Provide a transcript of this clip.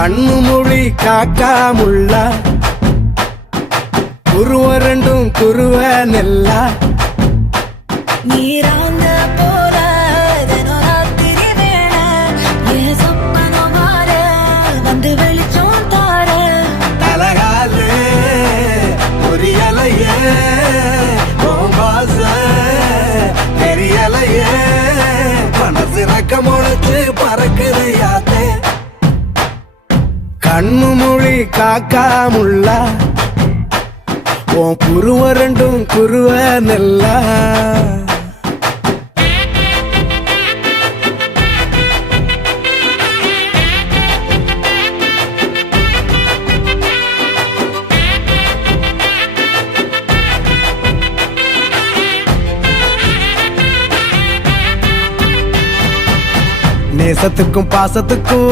கண்ணு மொழி காக்காமுள்ள குருவ ரெண்டும் குருவ நெல்லா நீராங்க போல ராத்திரி வேள என் சொப்பனம் மாற வந்து வெளிச்சம் தார தலகாலே புரியலையே பாச தெரியலையே மனசு ரக்க முளைச்சு பறக்குது யாத்தே கண்ணு மொழி காக்காமுள்ள உன் குருவ ரெண்டும் குருவ நெல்லா நேசத்துக்கும் பாசத்துக்கும்